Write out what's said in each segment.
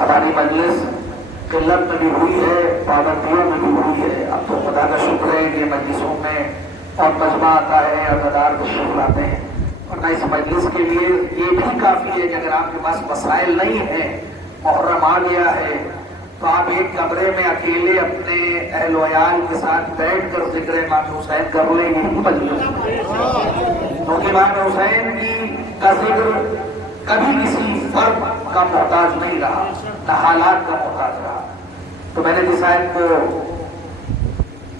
ہماری مجلس قلت میں بھی ہوئی ہے، پابندیوں میں بھی ہوئی ہے، اب تو خدا کا شکر ہے کہ مجلسوں میں اور مجمع آتا ہے، عزادار تشریف لاتے ہیں، ورنہ اس مجلس کے لیے یہ بھی کافی ہے کہ اگر آپ کے پاس مسائل نہیں ہیں، محرم آ گیا ہے، تو آپ ایک کمرے میں اکیلے اپنے اہل و عیال کے ساتھ بیٹھ کر ذکر امام حسین کر لیں، یہی مجلس ہے۔ کیونکہ امام حسین کا ذکر کبھی کسی فرد کا محتاج نہیں رہا، نہ حالات کا محتاج رہا۔ تو میں نے جس آیت کو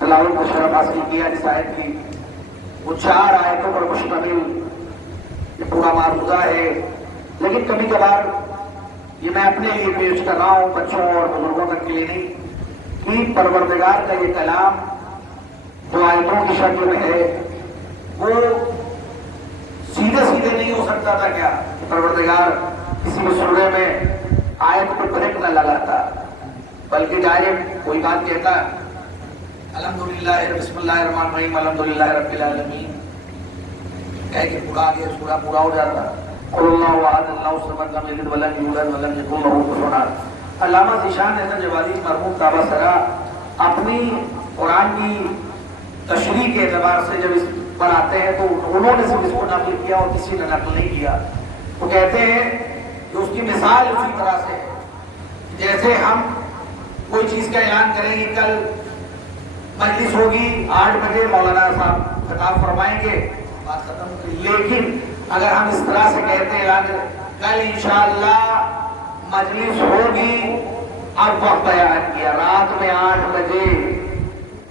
تلاوت کا شرف حاصل کیا، جس آیت کی وہ 4 آیتوں پر مشتمل یہ پورا معروضہ ہے، لیکن کبھی کبھار یہ میں اپنے لیے پیش کر رہا ہوں، بچوں اور بزرگوں تک کے لیے نہیں، کہ پروردگار کا یہ کلام جو آیتوں کی شکل میں ہے وہ سیدھے سیدھے نہیں ہو سکتا تھا کیا کہ پروردگار کسی بھی سورے میں آیت کو بریک نہ لگاتا، بلکہ ڈائریکٹ کوئی بات کہتا الحمدللہ بسم اللہ الرحمن الرحیم الحمدللہ رب العالمین کہہ کے پورا آگے سورہ پورا ہو جاتا۔ قل اللہ احد اللہ الصمد لم یلد ولم یولد ولم یکن لہ کفوا احد۔ علامہ ذیشان حسن جوالی مرحوم تابہ سرا اپنی قرآن کی تشریح کے اعتبار سے جب اس پر آتے ہیں تو انہوں نے صرف اس کو نقل کیا اور کسی نے نقل نہیں کیا۔ وہ کہتے ہیں کہ اس کی مثال اسی طرح سے ہے جیسے ہم کوئی چیز کا اعلان کریں گے، کل مجلس ہوگی 8 بجے، مولانا صاحب خطاب فرمائیں گے، بات ختم ہو گئی۔ لیکن اگر ہم اس طرح سے کہتے ہیں کل انشاءاللہ مجلس ہوگی، اب وقت بیان کیا رات میں 8 بجے،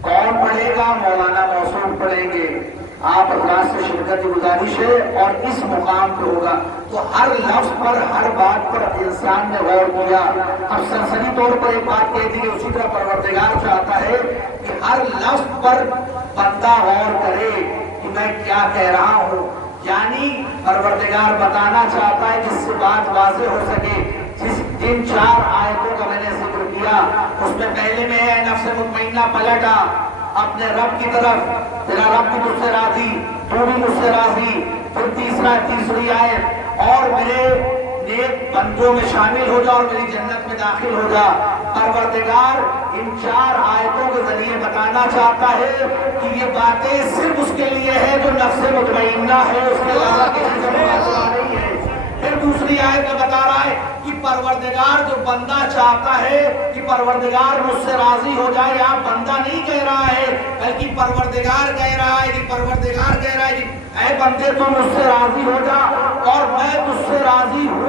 کون پڑھے گا؟ مولانا موصوف پڑھیں گے، آپ حضرات سے شرکت کی گزارش ہے اور اس مقام پہ ہوگا۔ تو ہر لفظ پر، ہر بات پر انسان نے غور کیا۔ اب سرسری طور پر ایک بات کہتی ہے، اسی طرح پروردگار چاہتا ہے کہ ہر لفظ پر بندہ غور کرے کہ میں کیا کہہ رہا ہوں، یعنی پروردگار بتانا چاہتا ہے جس سے بات واضح ہو سکے۔ جن 4 آیتوں کا میں نے ذکر کیا اس میں پہلے میں ہے نفس مطمئنہ پلٹا اپنے رب کی طرف، تیرا رب بھی مجھ سے راضی، تو بھی مجھ سے راضی۔ پھر تیسری آیت، اور میرے نیک بندوں میں شامل ہو جا اور میری جنت میں داخل ہو جا۔ پروردگار ان 4 آیتوں کے ذریعے بتانا چاہتا ہے کہ یہ باتیں صرف اس کے لیے ہے جو نفس مطمئنہ ہے، اس کے علاوہ کسی سے مواصلہ نہیں ہے۔ پھر دوسری آیت میں بتا رہا ہے کہ پروردگار جو بندہ چاہتا ہے کہ پروردگار مجھ سے راضی ہو جائے، یہاں بندہ نہیں کہہ رہا ہے بلکہ پروردگار کہہ رہا ہے کہ پروردگار کہہ رہا ہے کہ اے بندے تو مجھ سے راضی ہو جا اور میں تجھ سے راضی ہوں۔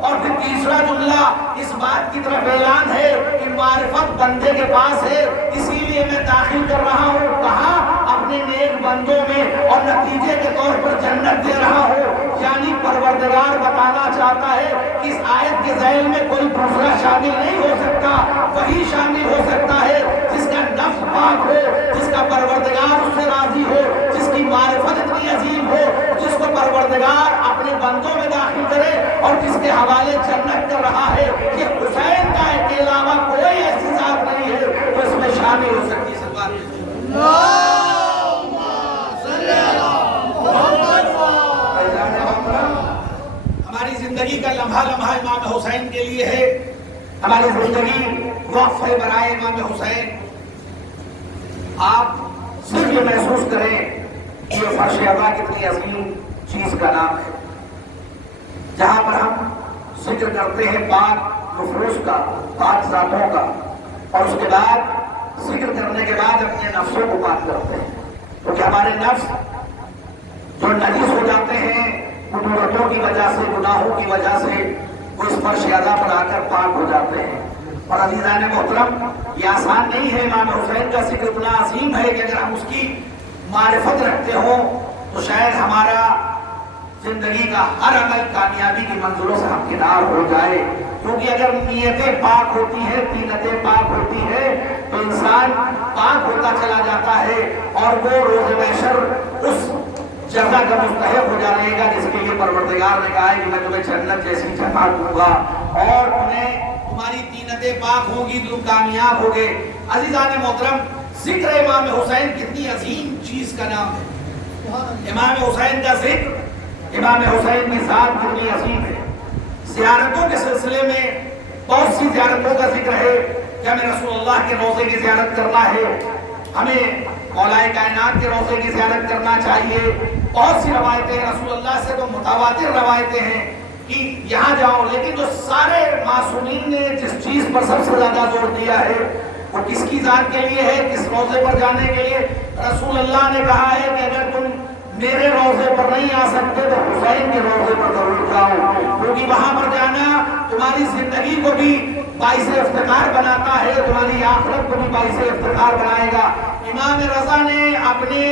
اور پھر تیسرا جملہ اس بات کی طرف اعلان ہے کہ معرفت بندے کے پاس ہے، اسی لیے میں داخل کر رہا ہوں، کہاں؟ اپنے نیک بندوں میں، اور نتیجے کے طور پر جنت دے رہا ہوں۔ یعنی پروردگار بتانا چاہتا ہے کہ اس آیت کے ذیل میں کوئی دوسرا شامل نہیں ہو سکتا، وہی شامل ہو سکتا ہے جس کا نفس پاک ہو، جس کا پروردگار اس سے راضی ہو، جس کی معرفت اتنی عظیم ہو، جس کو پروردگار اپنے بندوں میں داخل کرے اور جس کے حوالے جنت کر رہا ہے۔ یہ حسین کا ہے کے علاوہ کوئی ایسی ذات نہیں ہے جو اس میں شامل ہو سکتی ہے۔ ہماری زندگی کا لمحہ لمحہ امام حسین کے لیے ہے، ہماری زندگی وقف ہے برائے امام حسین۔ آپ صرف یہ محسوس کریں کہ یہ فرش عطا کتنی عظیم چیز کا نام ہے، جہاں پر ہم ذکر کرتے ہیں پاک نفوس کا، پاک ذاتوں کا، اور اس کے بعد ذکر کرنے کے بعد اپنے نفسوں کو پاک کرتے ہیں، کیونکہ ہمارے نفس جو نجس ہو جاتے ہیں قدرتوں کی وجہ سے، گناہوں کی وجہ سے، وہ اس فرش عطا پر آ کر پاک ہو جاتے ہیں۔ اور عزیزان محترم، یہ آسان نہیں ہے، امام حسین کا ذکر اتنا عظیم ہے کہ اگر ہم اس کی معرفت رکھتے ہوں تو شاید ہمارا زندگی کا ہر عمل کامیابی کی منزلوں سے ہمکنار ہو جائے، کیونکہ اگر نیتیں پاک ہوتی ہیں، طینتیں پاک ہوتی ہیں تو انسان پاک ہوتا چلا جاتا ہے اور وہ روز محشر اس جزا کا مستحق ہو جائے گا جس کے لیے پروردگار نے کہا ہے کہ میں تمہیں جنت جیسی جگہ دوں گا اور تمہاری طینتیں پاک ہوں گی، تم کامیاب ہوگے۔ عزیزان محترم، ذکر امام حسین کتنی عظیم چیز کا نام ہے۔ امام حسین کا ذکر، امام حسین کی ذات کتنی عظیم ہے۔ زیارتوں کے سلسلے میں بہت سی زیارتوں کا ذکر ہے کہ ہمیں رسول اللہ کے روضے کی زیارت کرنا ہے، ہمیں مولا کائنات کے روضے کی زیارت کرنا چاہیے۔ بہت سی روایتیں رسول اللہ سے تو متواتر روایتیں ہیں کہ یہاں جاؤ، لیکن جو سارے معصومین نے جس چیز پر سب سے زیادہ زور دیا ہے وہ کس کی ذات کے لیے ہے، کس روضے پر جانے کے لیے؟ رسول اللہ نے کہا ہے کہ اگر تم میرے روضے پر نہیں آ سکتے تو حسین کے روضے پر ضرور جاؤ، کیونکہ وہاں پر جانا تمہاری زندگی کو بھی باعث افتخار بناتا ہے، تمہاری آخرت کو بھی باعث افتخار بنائے گا۔ امام رضا نے اپنے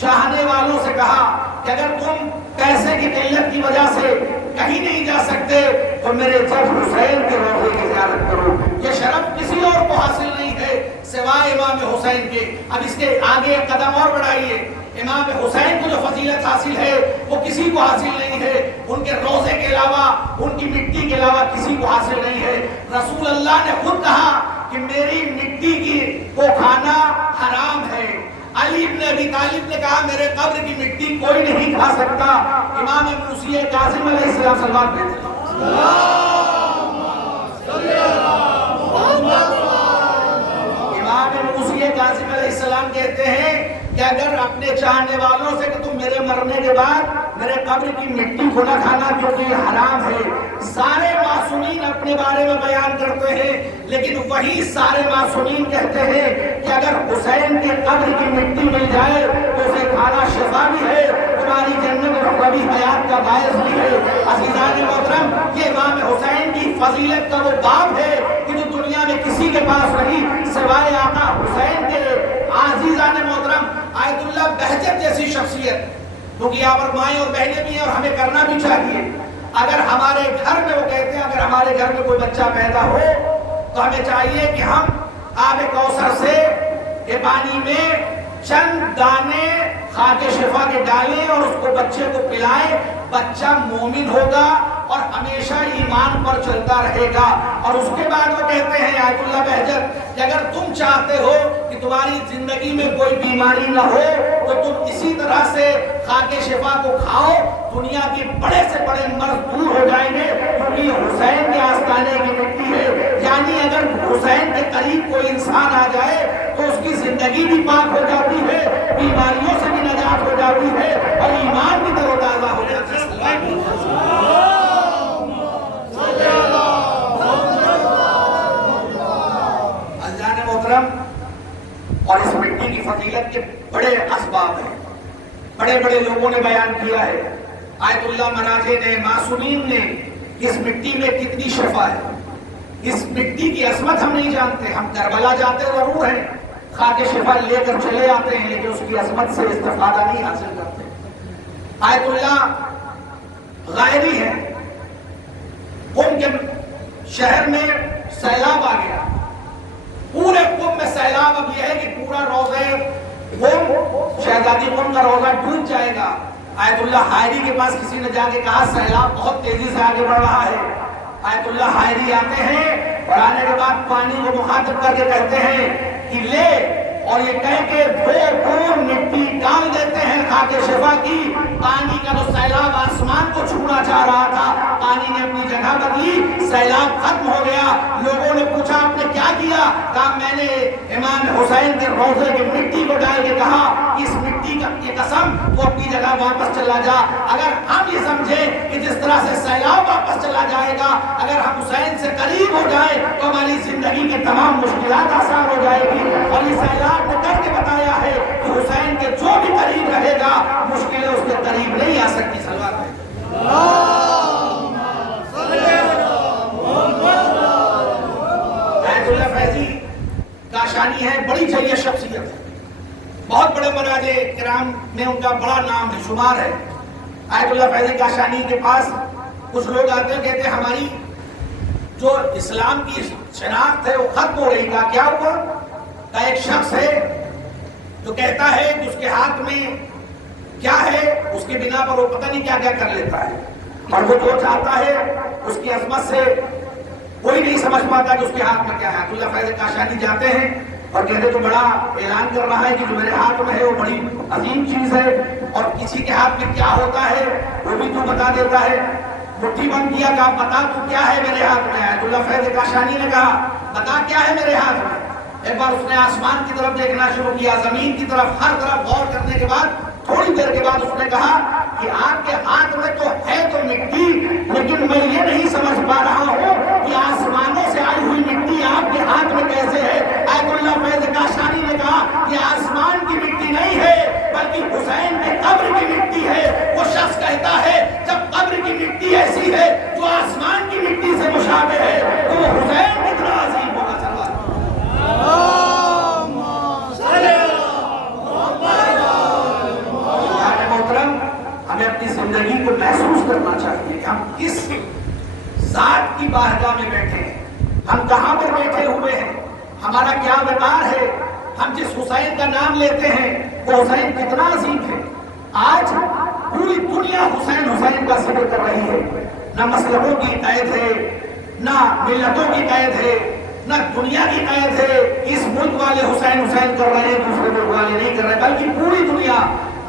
چاہنے والوں سے کہا کہ اگر تم پیسے کی قلت کی وجہ سے کہیں نہیں جا سکتے تو میرے جد حسین کے روضے کی زیارت کرو۔ یہ شرف کسی اور کو حاصل نہیں ہے سوائے امام حسین کے۔ اب اس کے آگے ایک قدم اور بڑھائیے، امام حسین کو جو فضیلت حاصل ہے وہ کسی کو حاصل نہیں ہے، ان کے روضے کے علاوہ، ان کی مٹی کے علاوہ کسی کو حاصل نہیں ہے۔ رسول اللہ نے خود کہا کہ میری مٹی کی کو کھانا حرام ہے۔ علی بن ابی طالب نے کہا میرے قبر کی مٹی کوئی نہیں کھا سکتا۔ امام موسی کاظم علیہ السلام صلوات بھیجتے امام موسی کاظم علیہ السلام کہتے ہیں کہ اگر اپنے چاہنے والوں سے کہ تم میرے مرنے کے بعد میرے قبر کی مٹی کو نہ کھانا کیونکہ یہ حرام ہے۔ سارے معصومین اپنے بارے میں بیان کرتے ہیں، لیکن وہی سارے معصومین کہتے ہیں کہ اگر حسین کے قبر کی مٹی مل جائے تو اسے کھانا شفا بھی ہے، تمہاری جنت اور کبھی حیات کا باعث بھی ہے۔ عزیزان محترم، یہ امام حسین کی فضیلت کا وہ باب ہے کہ جو دنیا میں کسی کے پاس نہیں سوائے آقا حسین کے۔ عزیزان محترم، آیت اللہ بہجت جیسی شخصیت، کیونکہ یہاں پر مائیں اور بہنیں بھی ہیں اور ہمیں کرنا بھی چاہیے۔ اگر ہمارے گھر میں، وہ کہتے ہیں اگر ہمارے گھر میں کوئی بچہ پیدا ہو تو ہمیں چاہیے کہ ہم آب کوثر سے کے پانی میں چند دانے خاک شفا کے ڈالیں اور اس کو بچے کو پلائیں، بچہ مومن ہوگا اور ہمیشہ ایمان پر چلتا رہے گا۔ اور اس کے بعد وہ کہتے ہیں آیت اللہ بہجت کہ اگر تم چاہتے ہو کہ تمہاری زندگی میں کوئی بیماری نہ ہو تو تم اسی طرح سے خاک شفا کو کھاؤ، دنیا کے بڑے سے بڑے مرض دور ہو جائیں گے، کیونکہ یہ حسین کے آستانے کی مٹی ہے۔ یعنی اگر حسین کے قریب کوئی انسان آ جائے تو اس کی زندگی بھی پاک ہو جاتی ہے، بیماریوں سے بھی نجات ہو جاتی ہے اور ایمان بھی تر و تازہ ہو جاتا ہے۔ عزیزان محترم، اور اس مٹی کی فضیلت کے بڑے اسباب ہیں، بڑے بڑے لوگوں نے بیان کیا ہے۔ آیت اللہ مناجے نے، معصومین نے، اس مٹی میں کتنی شفا ہے۔ اس مٹی کی عظمت ہم نہیں جانتے، ہم کربلا جاتے ضرور ہیں، خاک شفا لے کر چلے آتے ہیں، لیکن اس کی عظمت سے استفادہ نہیں حاصل کرتے۔ آیت اللہ غائبی ہے، قم کے شہر میں سیلاب آ گیا، پورے قم میں سیلاب اب یہ ہے کہ پورا روضہ قم، شہزادی قم کا روضہ ڈوب جائے گا۔ آیت اللہ حائری کے پاس کسی نے جا کے کہا سیلاب بہت تیزی سے آگے بڑھ رہا ہے۔ آیت اللہ حائری آتے ہیں اور آنے کے بعد پانی کو مخاطب کر کے کہتے ہیں کہ لے، اور یہ کہہ کے دو مٹی ڈال دیتے ہیں خاک شفا کی۔ پانی کا جو سیلاب آسمان کو چھونا چاہ رہا تھا، پانی نے اپنی جگہ بدلی، سیلاب ختم ہو گیا۔ لوگوں نے پوچھا آپ نے کیا کیا؟ کہا میں نے امام حسین کے روضے کی مٹی کو ڈال کے کہا اس مٹی کی قسم تو اپنی جگہ واپس چلا جا۔ اگر ہم یہ سمجھیں کہ جس طرح سے سیلاب واپس چلا جائے گا، اگر ہم حسین سے قریب ہو جائیں تو ہماری زندگی کی تمام مشکلات آسان ہو جائے گی۔ اور یہ سیلاب نے کر کے بتایا ہے کہ حسین کے جو بھی قریب رہے گا مشکلیں اس کے قریب نہیں آ سکتی۔ صلوات ہے۔ آیت اللہ فیضی کاشانی ہے، بڑی چاہیے شخصیت ہے، بہت بڑے مراجع کرام میں ان کا بڑا نام ہے، شمار ہے۔ آیت اللہ فیضی کاشانی کے پاس کچھ لوگ آتے ہیں، کہتے ہیں ہماری جو اسلام کی شناخت ہے وہ ختم ہو رہی۔ کہا کیا ہوا؟ کا ایک شخص ہے جو کہتا ہے کہ اس کے ہاتھ میں کیا ہے، اس کے بنا پر وہ پتہ نہیں کیا کیا کر لیتا ہے، اور وہ جو چاہتا ہے اس کی عظمت سے کوئی نہیں سمجھ پاتا کہ اس کے ہاتھ میں کیا ہے۔ عبداللہ فیض کاشانی جاتے ہیں اور کہتے تو بڑا اعلان کر رہا ہے کہ جو میرے ہاتھ میں ہے وہ بڑی عظیم چیز ہے، اور کسی کے ہاتھ میں کیا ہوتا ہے وہ بھی تو بتا دیتا ہے۔ مٹھی بند کیا کہ آپ بتا تو کیا ہے میرے ہاتھ میں ہے۔ عبداللہ اللہ فیض کاشانی نے کہا بتا کیا ہے میرے ہاتھ میں؟ ایک بار اس نے آسمان کی طرف دیکھنا شروع کیا، زمین کی طرف، ہر طرف غور کرنے کے بعد تھوڑی دیر کے بعد اس نے کہا کہ آپ کے ہاتھ میں تو ہے تو مٹی، لیکن میں یہ نہیں سمجھ پا رہا ہوں کہ آسمانوں سے آئی ہوئی مٹی آپ کے ہاتھ میں کیسے ہے؟ ایت اللہ فیض کاشانی نے کہا یہ آسمان کی مٹی نہیں ہے بلکہ حسین کی قبر کی مٹی ہے۔ وہ شخص کہتا ہے جب قبر کی مٹی ایسی ہے جو آسمان کی مٹی سے مشابہ ہے تو وہ حسین کتنا عظیم ہوگا۔ ہمیں اپنی زندگی کو محسوس کرنا چاہیے کہ ہم کس ذات کی بارگاہ میں بیٹھے ہیں، ہم کہاں پر بیٹھے ہوئے ہیں، ہمارا کیا وقار ہے۔ ہم جس حسین کا نام لیتے ہیں وہ حسین کتنا عظیم ہے۔ آج پوری دنیا حسین حسین کا ذکر کر رہی ہے، نہ مسلکوں کی قید ہے، نہ ملتوں کی قید ہے، نہ دنیا کی قید ہے۔ اس ملک والے حسین حسین کر رہے ہیں، دوسرے ملک والے نہیں کر رہے، بلکہ پوری دنیا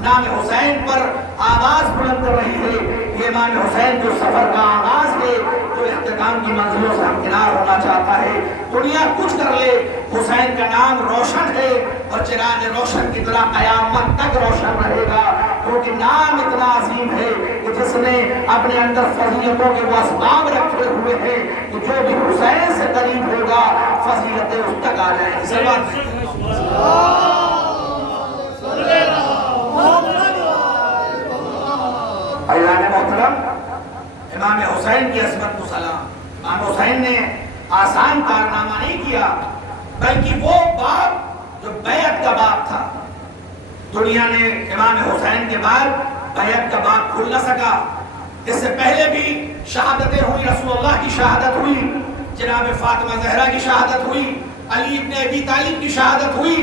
نام حسین پر آواز بلند کر رہی ہے۔ یہ امام حسین جو سفر کا آغاز ہے، جو اختتام کی منزلوں سے ہمکنار ہونا چاہتا ہے، دنیا کچھ کر لے، حسین کا نام روشن ہے اور چراغ روشن کی طرح قیامت تک روشن رہے گا، کیونکہ نام اتنا عظیم ہے کہ جس نے اپنے اندر فضیلتوں کے وہ اسباب رکھے ہوئے ہیں کہ جو بھی حسین سے قریب ہوگا فضیلتیں اس تک آ جائیں گی۔ ایوان محترم، امام حسین کی عظمت کو سلام۔ امام حسین نے آسان کارنامہ نہیں کیا، بلکہ وہ باب جو بیعت کا باب تھا، دنیا نے امام حسین کے بعد بیعت کا باب کھل نہ سکا۔ اس سے پہلے بھی شہادتیں ہوئی، رسول اللہ کی شہادت ہوئی، جناب فاطمہ زہرا کی شہادت ہوئی، علی ابن ابی طالب کی شہادت ہوئی،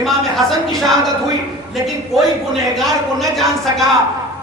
امام حسن کی شہادت ہوئی، لیکن کوئی گنہگار کو نہ جان سکا،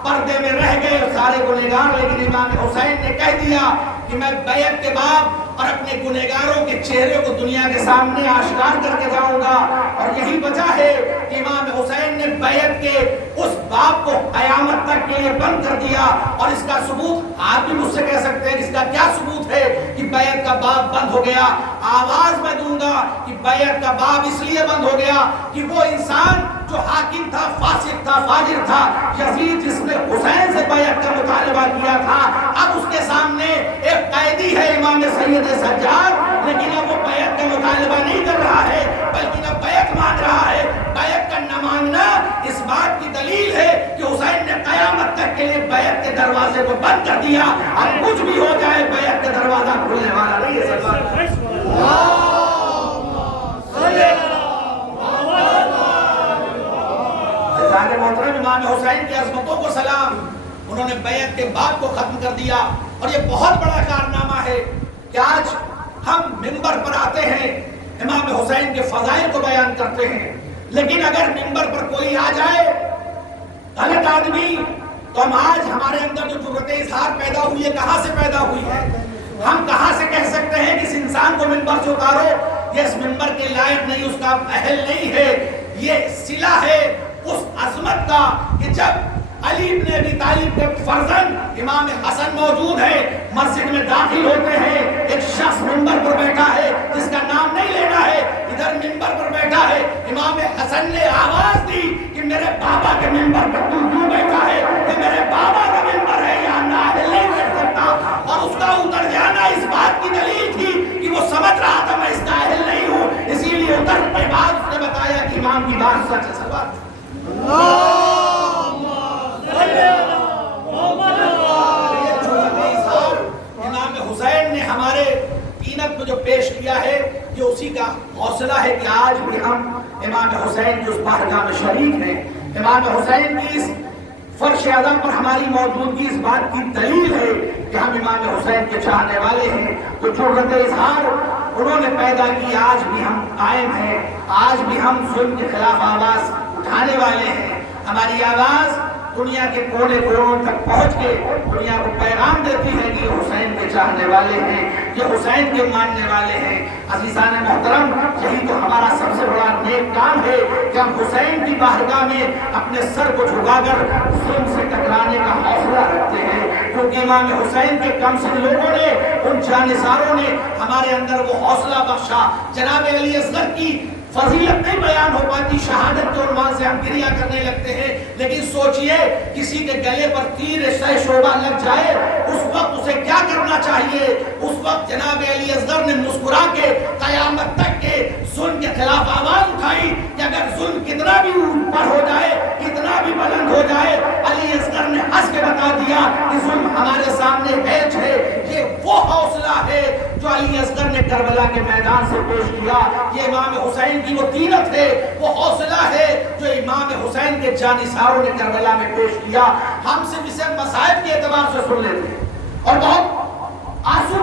پردے میں رہ گئے سارے گنہگار۔ لیکن امام حسین نے کہہ دیا کہ میں بیعت کے بعد اور اپنے گنہگاروں کے چہرے کو دنیا کے سامنے آشکار کر کے جاؤں گا، اور یہی وجہ ہے کہ امام حسین نے بیعت کے اس باب کو قیامت تک کے لیے بند کر دیا۔ اور اس کا ثبوت آپ بھی مجھ سے کہہ سکتے ہیں، اس کا کیا ثبوت ہے کہ بیعت کا باب بند ہو گیا؟ آواز میں دوں گا کہ بیعت کا باب اس لیے بند ہو گیا کہ وہ انسان جو حاکم تھا، فاسق تھا، فاجر تھا، یزید، جس نے حسین سے بیعت کا مطالبہ کیا تھا، اب اس کے سامنے ایک قیدی ہے امام سید سجاد، لیکن اب وہ بیعت کا مطالبہ نہیں کر رہا ہے بلکہ اب بیعت مانگ رہا ہے۔ بیعت کا نہ مانگنا اس بات کی دلیل ہے کہ حسین نے قیامت تک کے لیے بیعت کے دروازے کو بند کر دیا۔ اب کچھ بھی ہو جائے بیعت کا دروازہ کھلنے والا نہیں ہے۔ محترم، امام حسین کی عظمتوں کو سلام۔ انہوں نے بیعت کے باب کو ختم کر دیا، اور یہ بہت بڑا کارنامہ ہے کہ آج ہم منبر پر آتے ہیں، امام حسین کے فضائل کو بیان کرتے ہیں، لیکن اگر منبر پر کوئی آ جائے غلط آدمی تو ہم آج ہمارے اندر جو جرأت اظہار پیدا ہوئی ہے کہاں سے پیدا ہوئی ہے؟ ہم کہاں سے کہہ سکتے ہیں کہ اس انسان کو منبر سے اتارو، یہ اس منبر کے لائق نہیں، اس کا اہل نہیں ہے؟ یہ صلہ ہے اس عظمت کا کہ جب علی ابن ابی طالب کے فرزند امام حسن موجود ہے، مسجد میں داخل ہوتے ہیں، ایک شخص منبر پر بیٹھا ہے جس کا نام نہیں لینا ہے، ادھر منبر پر بیٹھا ہے، امام حسن نے آواز دی کہ میرے بابا کے منبر پر تو کیوں بیٹھا ہے؟ کہ میرے بابا کا منبر ہے، یہاں نااہل نہیں بیٹھ سکتا۔ اور اس کا اتر جانا اس بات کی دلیل تھی کہ وہ سمجھ رہا تھا میں اس کا اہل نہیں ہوں، اسی لیے اتر کے بعد اس نے بتایا کہ امام کی بات سچ ہے۔ سلوات امام حسین نے ہمارے قینت میں جو پیش کیا ہے یہ اسی کا حوصلہ ہے کہ آج بھی ہم امام حسین کی اس بارگاہ میں شریک ہیں۔ امام حسین کی اس فرش اعظم پر ہماری موجودگی اس بات کی دلیل ہے کہ ہم امام حسین کے چاہنے والے ہیں۔ تو جرأت اظہار انہوں نے پیدا کی، آج بھی ہم قائم ہیں، آج بھی ہم ظلم کے خلاف آواز اٹھانے والے ہیں۔ ہماری آواز دنیا کے کونے کونے تک پہنچ کے دنیا کو پیغام دیتی ہے کہ یہ حسین کے چاہنے والے ہیں، یہ حسین کے ماننے والے ہیں۔ عزیزان محترم، یہی تو ہمارا سب سے بڑا نیک کام ہے کہ ہم حسین کی بارگاہ میں اپنے سر کو جھکا کر ظلم سے ٹکرانے کا حوصلہ رکھتے ہیں۔ کیونکہ امام حسین کے کم سن لوگوں نے، ان جانثاروں نے ہمارے اندر وہ حوصلہ بخشا۔ جناب علی اصغر کی فضیلت نہیں بیان ہو پاتی، شہادت کے عنوان سے ہم گریہ کرنے لگتے ہیں، لیکن سوچئے کسی کے گلے پر تیر سہ شعبہ لگ جائے اس وقت اسے کیا کرنا چاہیے؟ اس وقت جناب علی اصغر نے مسکرا کے قیامت تک کے ظلم کے خلاف آواز اٹھائی کہ اگر ظلم کتنا بھی اوپر ہو جائے، کتنا بھی بلند ہو جائے، علی اصغر نے ہنس کے بتا دیا کہ ظلم ہمارے سامنے ہیج ہے۔ یہ وہ حوصلہ ہے جو علی اصغر نے کربلا کے میدان سے پیش کیا، یہ امام حسین کی وہ طینت ہے، وہ حوصلہ ہے جو امام حسین کے جانثاروں نے کربلا میں پیش کیا۔ ہم صرف اسے مصائب کے اعتبار سے سن لیتے ہیں اور بہت آنسو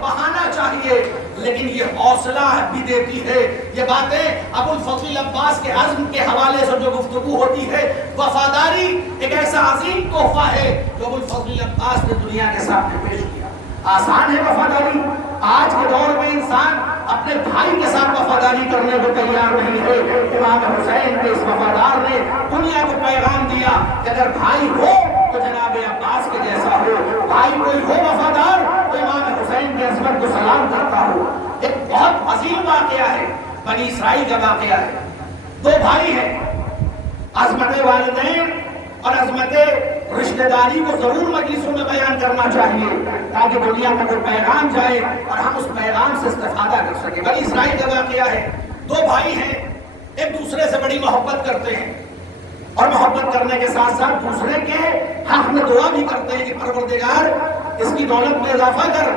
بہانا چاہیے، لیکن یہ حوصلہ بھی دیتی ہے۔ یہ باتیں ابو الفضل عباس کے عزم کے حوالے سے جو گفتگو ہوتی ہے، وفاداری ایک ایسا عظیم تحفہ ہے جو ابو الفضل عباس نے دنیا کے سامنے پیش کیا۔ آسان ہے وفاداری، آج کے دور میں انسان اپنے بھائی کے ساتھ وفاداری کرنے کو تیار نہیں ہے۔ امام حسین کے اس وفادار نے دنیا کو پیغام دیا کہ اگر بھائی ہو تو جناب عباس کے جیسا ہو، بھائی کوئی ہو وفادار تو امام حسین کی عظمت کو سلام کرتا ہو۔ ایک بہت عظیم واقعہ ہے، بنی اسرائیل کا واقعہ ہے۔ دو بھائی ہیں، عظمت والدین اور عظمت رشتہ داری کو ضرور مجلسوں میں بیان کرنا چاہیے تاکہ دنیا میں کوئی پیغام جائے اور ہم اس پیغام سے استفادہ کر سکیں۔ بنی اسرائیل کا واقعہ ہے، دو بھائی ہیں، ایک دوسرے سے بڑی محبت کرتے ہیں اور محبت کرنے کے ساتھ ساتھ دوسرے کے حق میں دعا بھی کرتے ہیں کہ پروردگار اس کی دولت میں اضافہ کر،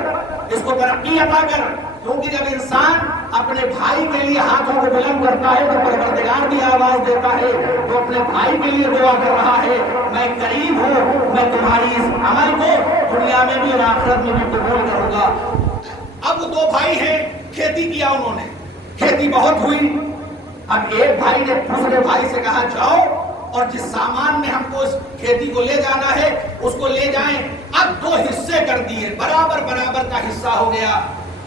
اس کو ترقی عطا کر۔ کیونکہ جب انسان اپنے بھائی کے لیے ہاتھوں کو بلند کرتا ہے تو پروردگار بھی آواز دیتا ہے، وہ اپنے بھائی کے لیے دعا کر رہا ہے، میں قریب ہوں، میں تمہاری اس عمل کو دنیا میں بھی اور آخرت میں بھی قبول کروں گا۔ اب وہ دو بھائی ہیں، کھیتی کیا انہوں نے، کھیتی بہت ہوئی۔ اب ایک بھائی نے دوسرے بھائی سے کہا جاؤ اور جس سامان میں ہم کو اس کھیتی کو لے جانا ہے اس کو لے جائیں۔ اب دو حصے کر دیے، برابر برابر کا حصہ ہو گیا۔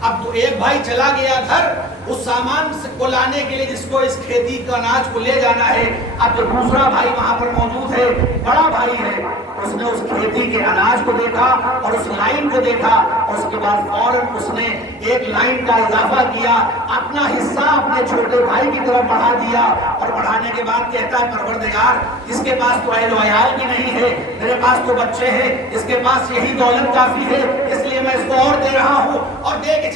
اب تو ایک بھائی چلا گیا گھر اس سامان کو لانے کے لیے جس کو اس کھیتی کا اناج کو لے جانا ہے۔ اب جو دوسرا بھائی وہاں پر موجود ہے، بڑا بھائی ہے، اس نے اس کھیتی کے اناج کو دیکھا اور اس لائن کو دیکھا اور اس کے بعد فوراً اس نے ایک لائن کا اضافہ کیا، اپنا حصہ اپنے چھوٹے بھائی کی طرف بڑھا دیا اور بڑھانے کے بعد کہتا ہے پروردگار اس کے پاس تو اہل و عیال بھی نہیں ہے، میرے پاس تو بچے ہیں، اس کے پاس یہی دولت کافی ہے، اس لیے میں اس کو اور دے رہا ہوں۔ اور دے کے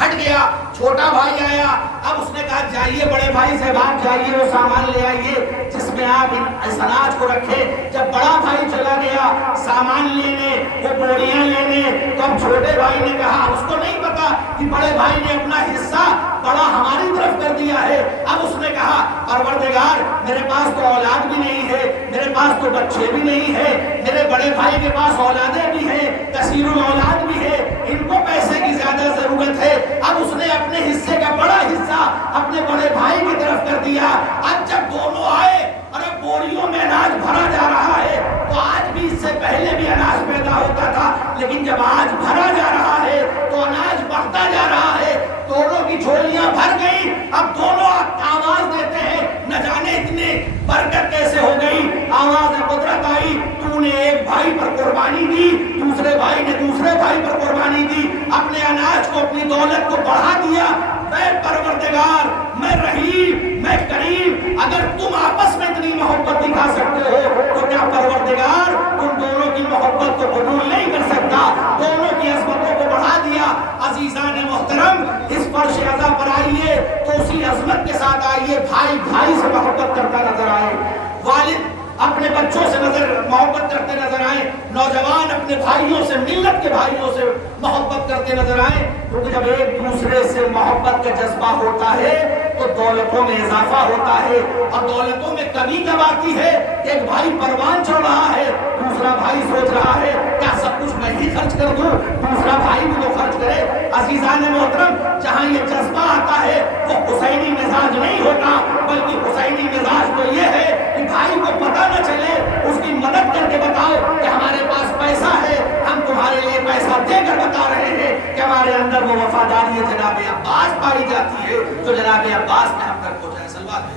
ہٹ گیا۔ چھوٹا بھائی آیا، اب اس نے کہا جائیے بڑے بھائی سے بات جائیے وہ سامان لے آئیے جس میں آپ اس اناج کو رکھے۔ جب بڑا بھائی چلا گیا سامان لینے، وہ بوریاں لینے، تو اب چھوٹے بھائی نے کہا، اس کو نہیں پتا کہ بڑے بھائی نے اپنا حصہ بڑا ہماری طرف کر دیا ہے۔ اب اس نے کہا پروردگار میرے پاس تو اولاد بھی نہیں ہے، میرے پاس تو بچے بھی نہیں ہے، میرے بڑے بھائی کے پاس اولادیں بھی ہیں، کثیر الاولاد بھی ہے، ان کو پیسے کی زیادہ ضرورت ہے۔ اب اس نے اپنے حصے کا بڑا حصہ اپنے بڑے بھائی کی طرف کر دیا۔ اب جب دونوں آئے اور اب بوریوں میں اناج بھرا جا رہا ہے، تو آج بھی اس سے پہلے بھی اناج پیدا ہوتا تھا، لیکن جب آج بھرا جا رہا ہے تو اناج بڑھتا جا رہا ہے، دونوں کی جھولیاں بھر گئی۔ اب دونوں آواز دیتے ہیں، نہ جانے اتنی برکت کیسے ہو گئی۔ آواز قدرت آئی، تو نے ایک بھائی پر قربانی دی، دوسرے بھائی نے دوسرے بھائی پر قربانی دی، اپنے اناج کو اپنی دولت کو بڑھا دیا۔ میں پروردگار، میں رحیم، میں کریم، اگر تم آپس میں اتنی محبت دکھا سکتے ہو تو کیا پروردگار تم دونوں کی محبت کو قبول نہیں کر سکتا؟ دونوں کی عظمتوں کو بڑھا دیا۔ عزیزان محترم، اس فرش عزا پر آئیے تو اسی عظمت کے ساتھ آئیے، بھائی بھائی سے محبت کرتا نظر آئے، والد اپنے بچوں سے محبت کرتے نظر آئیں، نوجوان اپنے بھائیوں سے، ملت کے بھائیوں سے محبت کرتے نظر آئیں، کیونکہ جب ایک دوسرے سے محبت کا جذبہ ہوتا ہے تو دولتوں میں اضافہ ہوتا ہے، اور دولتوں میں کمی کب آتی ہے؟ ایک بھائی پروان چڑھ رہا ہے، دوسرا بھائی سوچ رہا ہے کیا سب کچھ میں ہی خرچ کر دوں، دوسرا بھائی بھی تو خرچ کرے۔ عزیزان محترم، جہاں یہ جذبہ آتا ہے وہ حسینی مزاج نہیں ہوتا، بلکہ حسینی مزاج تو یہ ہے کہ بھائی کو پتہ نہ چلے، اس کی مدد کر کے بتاؤ کہ ہمارے پاس پیسہ ہے، ہم تمہارے لیے پیسہ دے کر بتا رہے ہیں کہ ہمارے اندر وہ وفاداری جناب عباس پائی جاتی ہے جو جناب عباس نے ہم تک پہنچایا۔ صلوات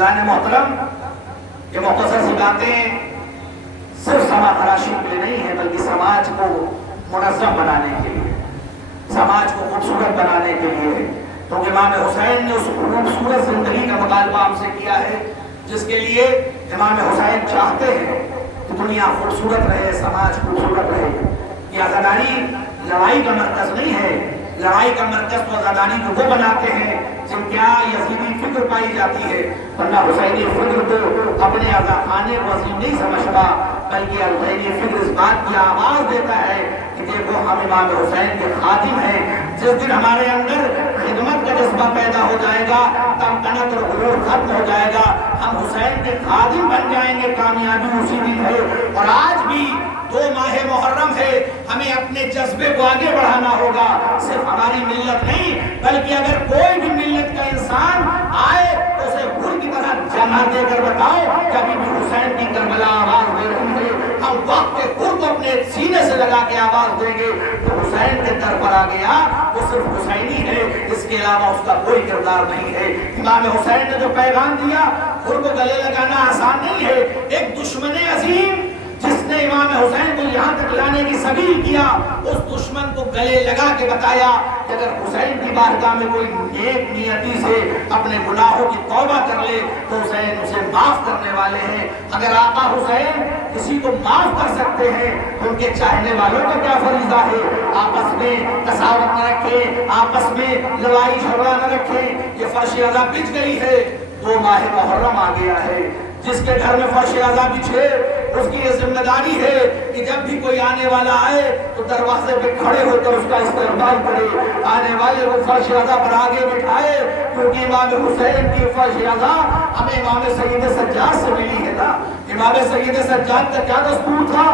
عزیزان محترم، یہ مختصر سی باتیں صرف سما خراشی کے لیے نہیں ہے، بلکہ سماج کو منظم بنانے کے لیے، سماج کو خوبصورت بنانے کے لیے. کیونکہ امام حسین نے اس خوبصورت زندگی کا مطالبہ ہم سے کیا ہے جس کے لیے امام حسین چاہتے ہیں کہ دنیا خوبصورت رہے، سماج خوبصورت رہے. یہ عزاداری لڑائی کا مرکز نہیں ہے. لڑائی کا مرکز تو عزاداری کو وہ بناتے ہیں جن کے یہاں یزیدی فکر پائی جاتی ہے، ورنہ حسینی فکر کو اپنے عزاخانے کو عظیم نہیں سمجھتا، بلکہ حسینی فکر اس بات کی آواز دیتا ہے کہ دیکھو ہم امام حسین کے خادم ہیں. جس دن ہمارے اندر خدمت کا جذبہ پیدا ہو جائے گا، تمکنت اور غرور ختم ہو جائے گا، ہم حسین کے خادم بن جائیں گے. کامیابی اسی دن ہے. اور آج بھی 2 ماہ محرم ہے، ہمیں اپنے جذبے کو آگے بڑھانا ہوگا. صرف ہماری ملت نہیں، بلکہ اگر کوئی بھی ملت کا انسان آئے تو اسے گھر کی طرح جمع دے کر بتاؤ کہ ابھی بھی حسین کی کربلا آواز دے رہی ہے. ہم وقت کے گھر کو اپنے سینے سے لگا کے آواز دیں گے تو حسین کے در پر آ گیا، وہ صرف حسینی ہے، اس کے علاوہ اس کا کوئی کردار نہیں ہے. امام حسین نے جو پیغام دیا، گھر کو گلے لگانا آسان نہیں ہے. ایک دشمن عظیم جس نے امام حسین کو یہاں تک لانے کی سبیل کیا، اس دشمن کو گلے لگا کے بتایا کہ اگر حسین کی بارگاہ میں کوئی نیک نیتی سے اپنے گناہوں کی توبہ کر لے تو حسین اسے معاف کرنے والے ہیں. اگر آقا حسین کسی کو معاف کر سکتے ہیں تو ان کے چاہنے والوں کا کیا فریضہ ہے. آپس میں کساوت نہ رکھیں، آپس میں لڑائی جھگڑا نہ رکھیں. یہ فرش عزا بچ گئی ہے. 2 ماہ محرم آ گیا ہے. جس کے گھر میں فرش عزا بچھے اس کی یہ ذمہ داری ہے کہ جب بھی کوئی آنے والا آئے تو دروازے پہ کھڑے ہو کر اس کا استقبال کرے. آنے والے کو فرش عزا پر آگے بٹھائے، کیونکہ امام حسین کی فرش عزا ہمیں امام سید سجاد سے ملی ہے نا. امام سید سجاد کا کیا دستور تھا؟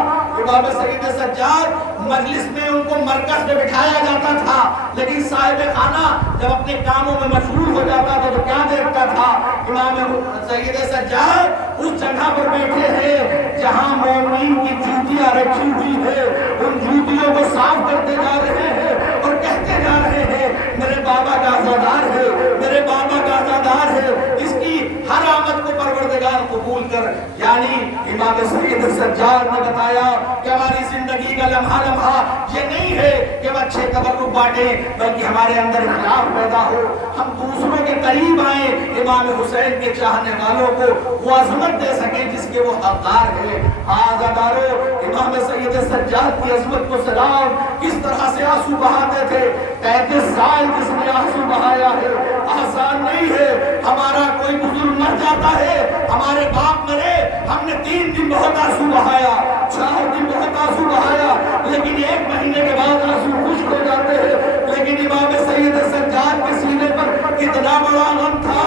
امام سید سجاد مجلس میں ان کو مرکز میں بٹھایا جاتا تھا، لیکن صاحب خانہ جب اپنے کاموں میں مشغول ہو جاتا تھا تو کیا دیکھتا تھا؟ امام سید سجاد اس جگہ پر بیٹھے ہیں جہاں مومنین کی جوتیاں رکھی ہوئی ہے، ان جوتیوں کو صاف کرتے جا رہے ہیں اور کہتے جا رہے ہیں میرے بابا کا عزادار ہے، میرے بابا کا عزادار ہے، اس کی ہر آمد کو پروردگار قبول کر. یعنی امام سید سجاد نے بتایا کہ ہماری زندگی کا لمحہ لمحہ یہ نہیں ہے کہ وہ اچھے تبرک بانٹیں، بلکہ ہمارے اندر اخلاق پیدا ہو، ہم دوسروں کے قریب آئیں، امام حسین کے چاہنے والوں کو وہ عظمت دے سکیں جس کے وہ حقدار ہے. عزادارو، امام سید سجاد کی عظمت کو سلام. کس طرح سے آنسو بہاتے تھے. 33 سال جس نے آنسو بہایا ہے، آسان نہیں ہے. ہمارا کوئی بزرگ مر جاتا ہے، ہمارے باپ مرے، ہم نے 3 دن بہت آنسو بہایا، 4 دن بہت آنسو بہایا، لیکن 1 مہینے کے بعد آنسو خشک ہو جاتے ہیں. لیکن امام سید سجاد کے سینے پر کتنا بڑا غم تھا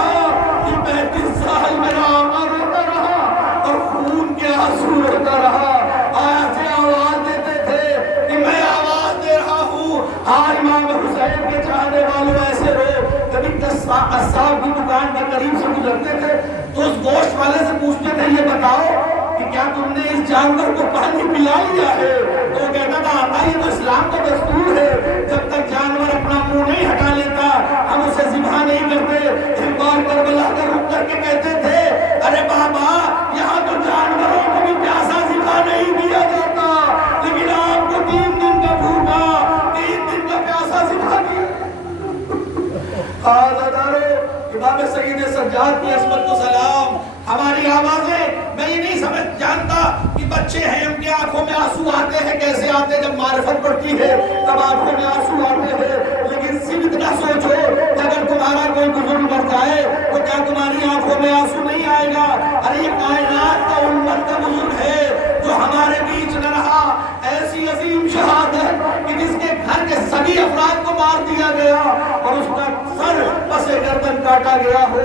کہ 35 سال میرا آقا روتا رہا اور خون کے آنسو روتا رہا. ایسے آواز دیتے تھے کہ میں آواز دے رہا ہوں. ہاں، امام حسین کے چاہنے والوں ایسے رو. کبھی قصاب کی دکان کے قریب سے گزرتے تھے تو اس گوشت والے سے پوچھتے تھے یہ بتاؤ کہ کیا تم نے اس جانور کو پانی پلا لیا ہے؟ تو وہ کہتا تھا آقا یہ تو اسلام کا دستور ہے، جب تک جانور اپنا منہ نہیں ہٹا لیتا ہم اسے ذبح نہیں کرتے. ایک بار کربلا کا رک کر کے کہتے تھے ارے بابا یہاں تو جانوروں کو بھی پیاسا ذبح نہیں دیا جاتا، لیکن آپ کو 3 دن کا بھوکا 3 دن کا پیاسا ذبح دیا. امام سید سجاد کی عظمت کو سلام. ہماری آوازیں میں یہ نہیں سمجھ جانتا کہ بچے ہیں ان کی آنکھوں میں آنسو آتے ہیں، کیسے آتے ہیں؟ جب معرفت پڑتی ہے تب آنکھوں میں آنسو آتے ہیں. لیکن صرف اتنا سوچو کہ اگر تمہارا کوئی بزرگ مر جائے تو کیا تمہاری آنکھوں میں آنسو نہیں آئے گا؟ ارے یہ کائنات کا امت کا بزرگ ہے جو ہمارے بیچ نہ رہا. ایسی عظیم شہادت کہ جس کے گھر کے سبھی افراد کو مار دیا گیا اور اس کا سر پس گردن کاٹا گیا ہو.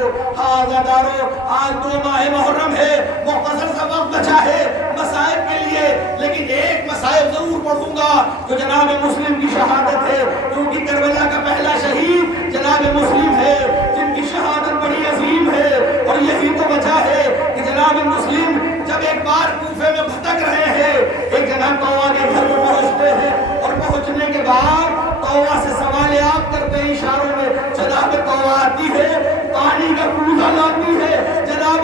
عزادارو، آج 2 ماہ محرم ہے، مختصر سا وقت بچا ہے مسائب کے لیے، لیکن ایک مسائب ضرور پڑھوں گا جو جناب مسلم کی شہادت ہے، کیونکہ کربلا کا پہلا شہید جناب مسلم ہے جن کی شہادت بڑی عظیم ہے. اور یہی تو وجہ ہے کہ جناب مسلم جب ایک بار کوفے میں بھٹک رہے ہیں، ایک جگہ طوہ کے گھر میں پہنچتے ہیں اور پہنچنے کے بعد طوہ سے سوال آپ کرتے ہیں اشاروں میں. جناب طوہ آتی ہے، پانی کا کوزہ لاتی ہے، جناب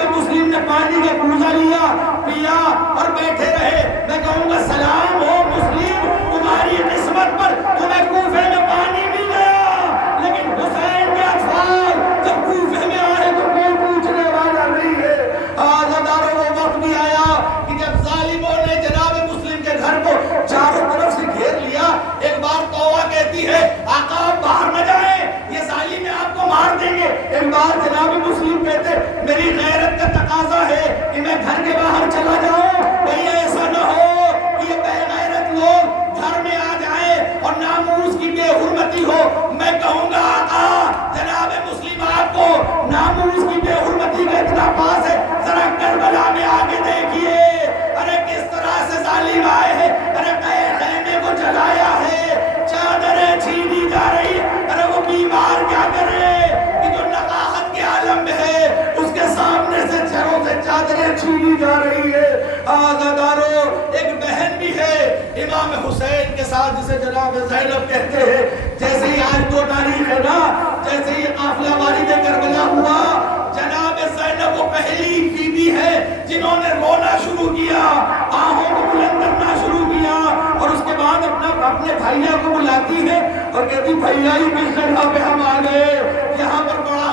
میری غیرت کا تقاضا ہے کہ میں گھر کے باہر چلا جاؤں، کہیں ایسا نہ ہو کہ یہ بے غیرت لوگ گھر میں آ جائیں اور ناموس کی بے حرمتی ہو۔ میں کہوں گا آقا جناب مسلم آپ کو ناموس کی بے حرمتی کا اتنا پاس ہے، ذرا کربلا میں آگے دیکھیے، ارے کس طرح سے ظالم آئے ہیں، ارے خیمے کو جلایا ہے، چادریں چھینی جا رہی ہے، ارے وہ بیمار کیا کرے کہ جو نقاہت کے عالم میں ہے اس کے سامنے سے چروں سے چادریں چھینی جا رہی ہے۔ آزادارو ایک بہن بھی ہے امام حسین کے ساتھ جسے جناب زینب کہتے ہیں، جیسے ہی آج 2 تاریخ ہے نا، جیسے ہی قافلہ وارد کربلا ہوا، جناب زینب وہ پہلی بی بی ہے جنہوں نے رونا شروع کیا، آہوں کو بلند کرنا شروع کیا، اور اس کے بعد اپنے بھائیہ کو بلاتی ہے اور کہتی بھائیہ ہی کس جگہ پہ ہم آ گئے، یہاں پر بڑا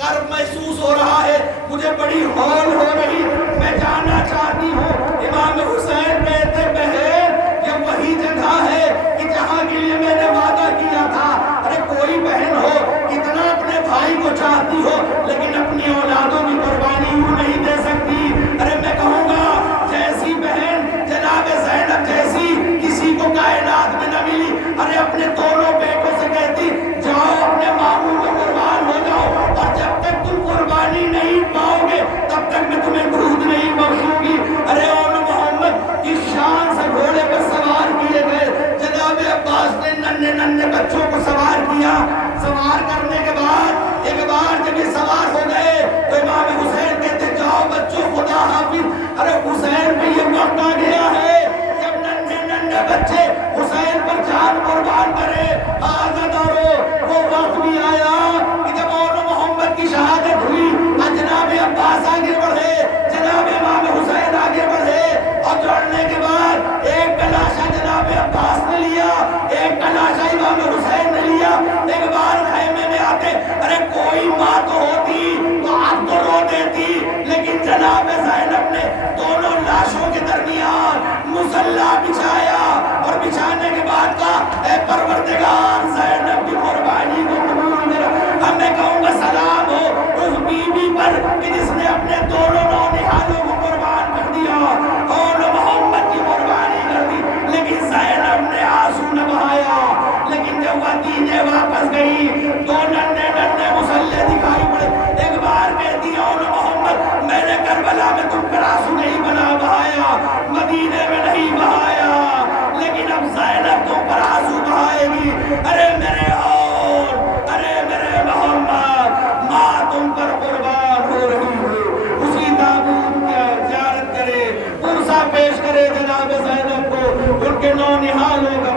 کرب محسوس ہو رہا ہے، مجھے بڑی ہول ہو رہی، میں جانا چاہتی ہوں۔ امام حسین کہتے بہن یہ وہی جگہ ہے کہ جہاں کے لیے میں نے وعدہ کیا تھا۔ ارے کوئی بہن ہو کتنا اپنے بھائی کو چاہتی ہو لیکن اپنی اولادوں کی قربانی یوں نہیں دے سکتی۔ ارے میں کہوں گا جیسی بہن جناب زینب جیسی کسی کو کائنات میں نہ ملی، ارے اپنے دونوں بیٹوں سے کہتی جاؤ اپنے ماموں کو قربان ہو جاؤ، اور جب تک تم قربانی نہیں پاؤ گے تب تک میں تمہیں دودھ نہیں بخشوں گی۔ ارے اول محمد کی شان سے گھوڑے پر سوار کیے گئے، جناب عباس نے ننھے ننھے بچوں کو سوار کیا، سوار کرنے کے بعد ایک بار جب یہ سوار ہو گئے تو امام حسین کہتے جاؤ بچوں خدا حافظ۔ ارے حسین پہ یہ وقت آ گیا ہے جب ننھے ننھے بچے حسین پر جان قربان کرے۔ آزادارو وہ وقت بھی آیا کہ جب اول محمد کی شہادت ہوئی، جناب عباس آگے بڑھے، جناب امام حسین آگے بڑھے، اور جوڑنے کے بعد ایک کلاشا جناب عباس نے لیا، ایک کلاشا امام حسین نے لیا۔ ایک بار خیمے میں آتے، ارے کوئی ماں تو ہوتی تو اب تو رو دیتی، لیکن جناب زینب نے دونوں لاشوں کے درمیان مصلی بچھایا، اور بچھانے کے بعد کہا اے پروردگار زینب کی قربانی کو قبول کر۔ اب میں کہوں گا سلام ہو اس بی بی پر کہ جس نے اپنے دونوں نونہالوں کو قربان کر دیا، اور محمد کی قربانی کر دی، لیکن زینب نے آنسو نہ بہایا۔ لیکن جب وہ دینے واپس گئی تو ننھے ننھے مسلح دکھائی پڑے۔ ایک بار کہتی اور محمد میں نے کربلا میں تم پر آنسو نہیں بہایا، مدینے میں نہیں بہایا، لیکن اب زینب تم پر آنسو بہائے گی۔ ارے میرے اور ارے میرے محمد، ماں تم پر قربان ہو رہی ہے، اسی تابوت کی زیارت کرے، پرسہ پیش کرے جناب زینب کو، ان کے نونہالوں کا